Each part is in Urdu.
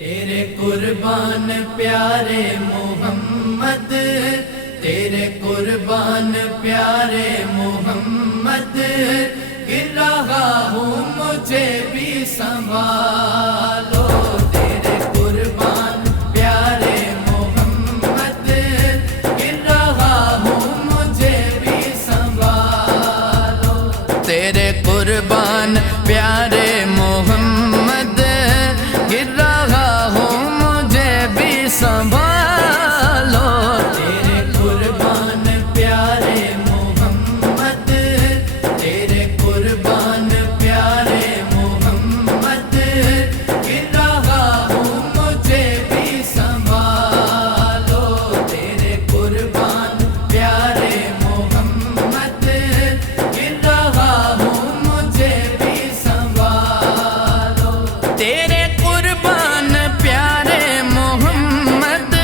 تیرے قربان پیارے محمد، تیرے قربان پیارے محمد، گر رہا ہوں مجھے بھی سنبھالو۔ تیرے قربان پیارے محمد، گر رہا ہوں مجھے بھی سنبھالو۔ تیرے قربان پیارے محمد، گر رہا ہوں مجھے بھی سنبھالو۔ تیرے قربان پیارے محمد، تیرے قربان پیارے محمد، گر رہا ہوں مجھے بھی سنبھالو۔ تیرے قربان پیارے محمد، گر رہا ہوں مجھے بھی سنبھالو۔ تیرے قربان پیارے محمد،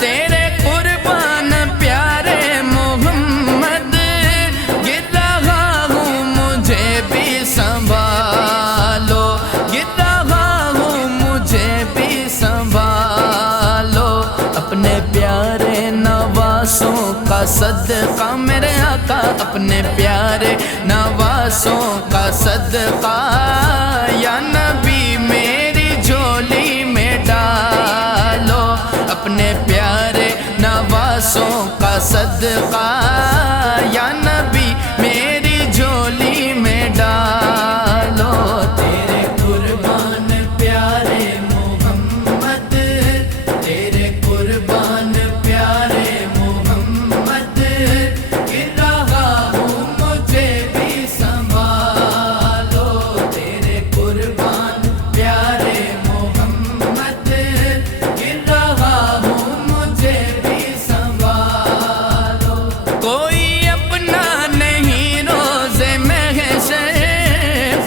تیرے قربان پیارے محمد، گر رہا ہوں مجھے بھی سنبھالو، گر رہا ہوں مجھے بھی سنبھالو۔ اپنے پیارے نواسوں کا صدقہ میرے آقا، اپنے پیارے نواسوں کا صدقہ یا نبی میری جھولی میں ڈالو۔ اپنے پیارے نواسوں کا صدقہ یا نبی میری جھولی میں ڈالو۔ تیرے قربان پیارے محمد، تیرے قربان پیارے محمد، گر رہا ہوں مجھے بھی سنبھالو۔ تیرے قربان پیارے محمد، گر رہا ہوں مجھے بھی سنبھالو۔ کوئی اپنا نہیں روزے محشر،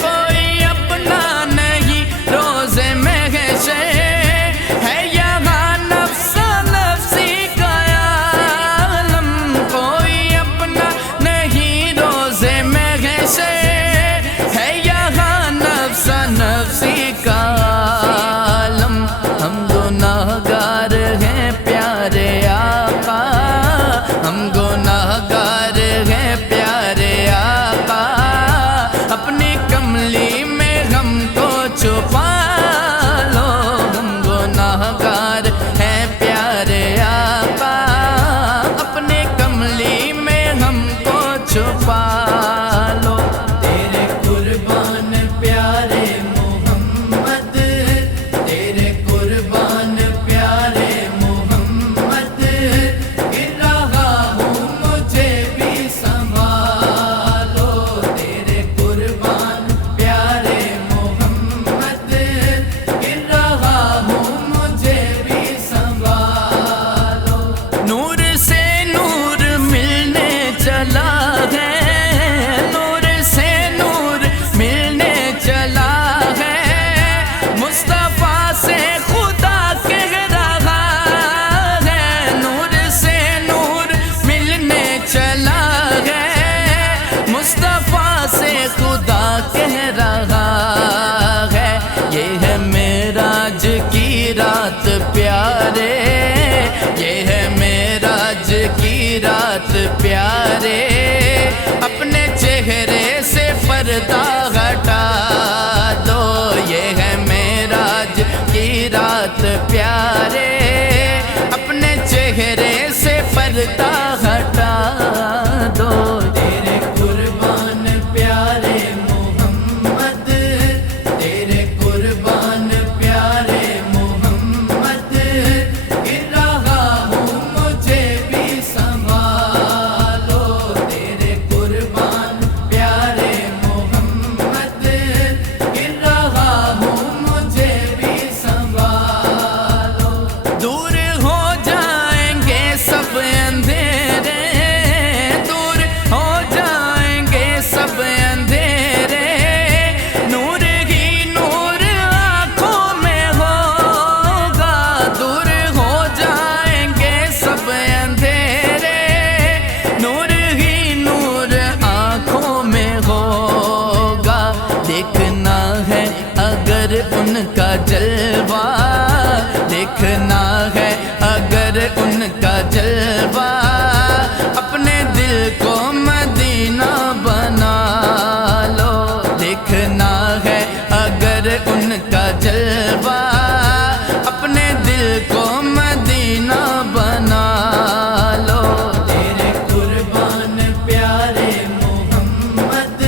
کوئی اپنا نہیں روزے محشر، ہے یہاں نفس نفسی کا عالم۔ کوئی اپنا نہیں روزے محشر، ہے یہاں نفس نفسی کا عالم۔ ہم گناہگار ہیں پیارے آقا، ہم گناہگار ہیں پیارے آقا، اپنی کملی میں ہم کو چھپا لو۔ ہم گناہگار ہیں پیارے آقا، اپنے کملی میں ہم کو چھپا لو۔ تیرے قربان پیارے محمد، تیرے قربان پیارے محمد، گر رہا ہوں مجھے بھی سنبھالو۔ تیرے قربان پیارے محمد، گر رہا ہوں مجھے بھی سنبھالو۔ نور سے نور ملنے چلا ہے، نور سے نور ملنے چلا ہے، مصطفیٰ سے خدا کہہ رہا ہے۔ نور سے نور ملنے چلا ہے، مصطفیٰ سے خدا کہہ رہا ہے۔ یہ ہے معراج کی رات پیارے، یہ ہے معراج کی رات پیارے، اپنے چہرے سے پردہ ہٹا دو۔ یہ ہے معراج کی رات پیارے، اپنے چہرے سے پردہ ہٹا دو۔ تیرے قربان پیارے محمد، تیرے قربان پیارے محمد، گر رہا ہوں مجھے بھی سنبھالو۔ تیرے قربان پیارے محمد، گر رہا ہوں مجھے بھی سنبھالو۔ دیکھنا ہے اگر ان کا جلوہ، اپنے دل کو مدینہ بنا لو۔ دیکھنا ہے اگر ان کا جلوہ، اپنے دل کو مدینہ بنا لو۔ تیرے قربان پیارے محمد،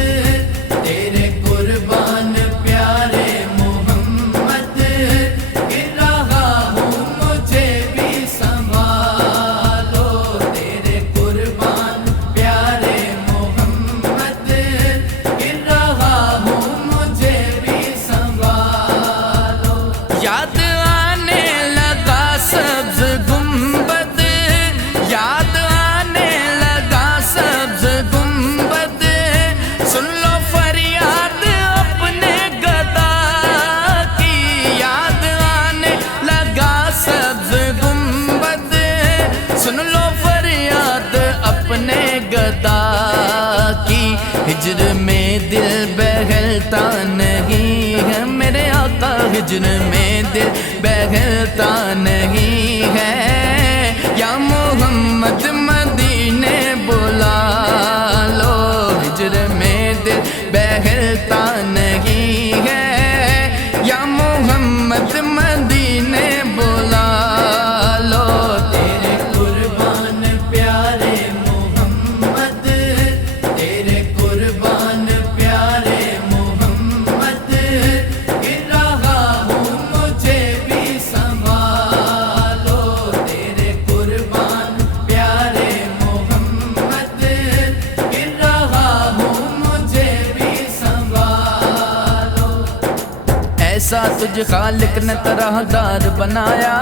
تیرے قربان پیارے محمد، گر رہا ہوں مجھے بھی سنبھالو۔ تیرے قربان پیارے محمد، گر رہا ہوں مجھے بھی سنبھالو۔ یاد آنے لگا سبز گنبد، یاد آنے لگا سبز گنبد، سن لو فریاد اپنے گدا کی۔ یاد آنے لگا سبز گنبد، سن لو فریاد اپنے گدا کی۔ ہجر میں دل بہلتا نہیں ہے میرے آقا، ہجر میں دل بہلتا نہیں ہے۔ یا محمد مدینے بلا لو، ہجر میں دل بہلتا نہیں ہے۔ یا محمد مدینے بلا لو۔ تیرے قربان پیارے محمد، تیرے قربان پیارے محمد، گر رہا ہوں مجھے بھی سنبھالو۔ تیرے قربان پیارے محمد، گر رہا ہوں مجھے بھی سنبھالو۔ ایسا تجھ خالق نے طرح دار بنایا،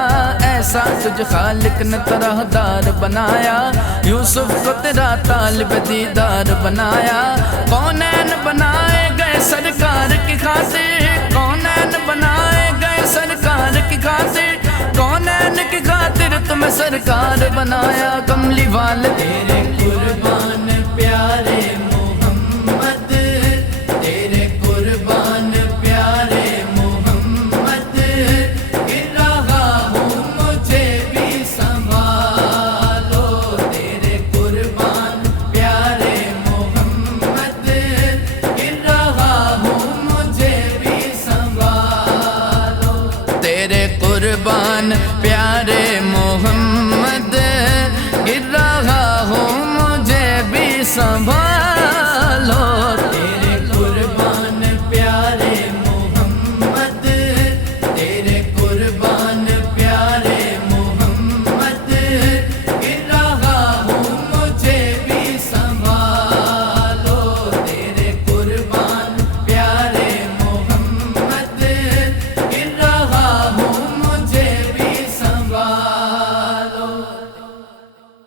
ایسا تجھ خالق نے طرح دار بنایا۔ یوسف کو تیرا طالب دیدار بنایا۔ کونین بنائے گئے سرکار کی خاطر، کونین بنائے گئے سرکار کی خاطر، کونین کی خاطر تمہیں سرکار بنایا۔ کملی والے تیرے قربان پیارے محمد، تیرے قربان پیارے محمد، گر رہا ہوں مجھے بھی سنبھالو۔ تیرے قربان پیارے محمد، گر رہا ہوں مجھے بھی سنبھالو۔ تیرے قربان پیارے محمد، گر رہا ہوں مجھے بھی سنبھالو۔